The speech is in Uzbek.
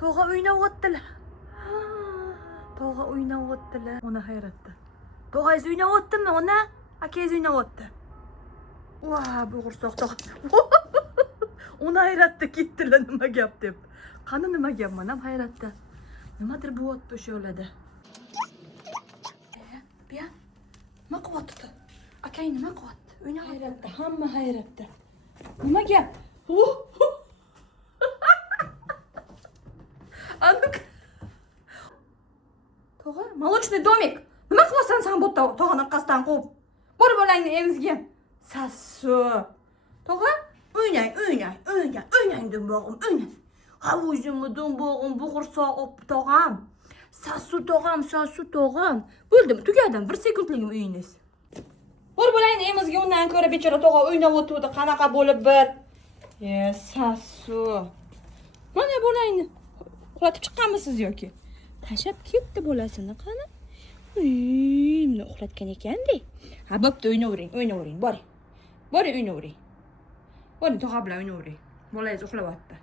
Tog'a o'ynayaptilar. Tog'a o'ynayaptilar. Ona hayratda. Tog'angiz o'ynayaptimi, ona? Akangiz o'ynayapti. Voy, bu qursoq tog'a. Ona hayratda ketdilar, nima gap deb. Qani nima gap, men ham hayratda. Nimadir bo'lyapti o'sha yo'lda. Buya nima qilyapti? Akang nima qilyapti? Hayratda, hamma hayratda. Nima gap? Anuk. Tog'a, молочный домик. Nima qilasan sen bu tog'ani orqasidan quvib? Bor bolangni emizga. Sasso. Tog'a, o'ynang dumbog'im, o'ynang. Havuzimni dumbog'im, bu qursoq op tog'am. Sasso tog'am. Bo'ldimi, tugadim. 1 sekundligim uyingiz. Bor bolangni emizga, undan ko'ra bechora tog'a o'ynab o'tdi, qanaqa bo'lib bir. Sasso. Mana bolangni uxlatib chiqqanmisiz yoki? Tashab ketdi bolasini, qani? Mana uxlatgan ekan-da. Ha, bo'pti, o'ynavering, boring. Boring, o'ynavering. Boring, tog'a bilan o'ynavering. Bolangiz uxlayapti.